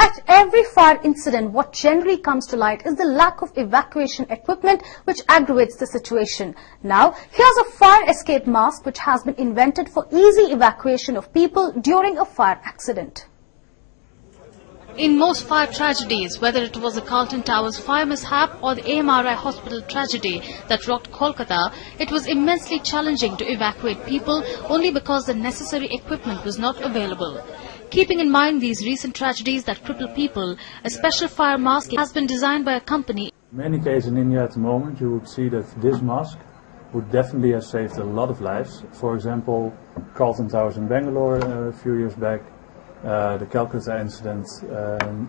At every fire incident, what generally comes to light is the lack of evacuation equipment, which aggravates the situation. Now, here's a fire escape mask which has been invented for easy evacuation of people during a fire accident. In most fire tragedies, whether it was the Carlton Towers fire mishap or the AMRI hospital tragedy that rocked Kolkata, it was immensely challenging to evacuate people only because the necessary equipment was not available. Keeping in mind these recent tragedies that cripple people, a special fire mask has been designed by a company. In many cases in India at the moment, you would see that this mask would definitely have saved a lot of lives. For example, Carlton Towers in Bangalore a few years back, the Calcutta incident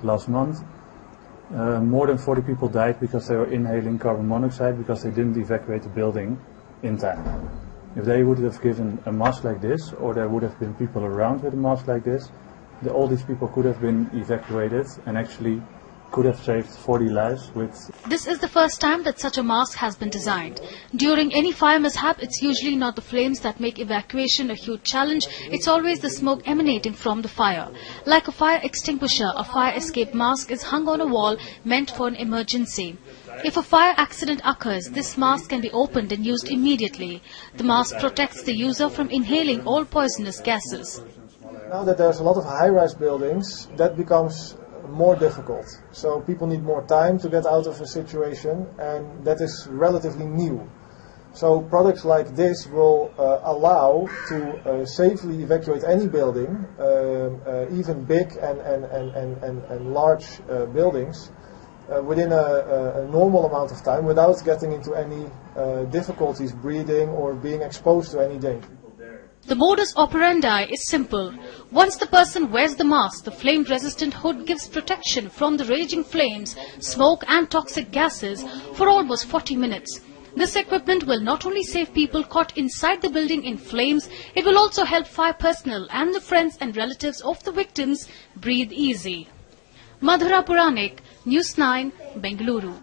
last month. More than 40 people died because they were inhaling carbon monoxide because they didn't evacuate the building in time. If they would have given a mask like this, or there would have been people around with a mask like this, all these people could have been evacuated and actually could have saved 40 lives with... This is the first time that such a mask has been designed. During any fire mishap, it's usually not the flames that make evacuation a huge challenge, it's always the smoke emanating from the fire. Like a fire extinguisher, a fire escape mask is hung on a wall meant for an emergency. If a fire accident occurs, this mask can be opened and used immediately. The mask protects the user from inhaling all poisonous gases. Now that there's a lot of high-rise buildings, that becomes more difficult. So people need more time to get out of a situation, and that is relatively new. So products like this will allow to safely evacuate any building, even big and large buildings, within a normal amount of time without getting into any difficulties breathing or being exposed to any danger. The modus operandi is simple. Once the person wears the mask, the flame-resistant hood gives protection from the raging flames, smoke and toxic gases for almost 40 minutes. This equipment will not only save people caught inside the building in flames, it will also help fire personnel and the friends and relatives of the victims breathe easy. Madhura Puranik, News 9, Bengaluru.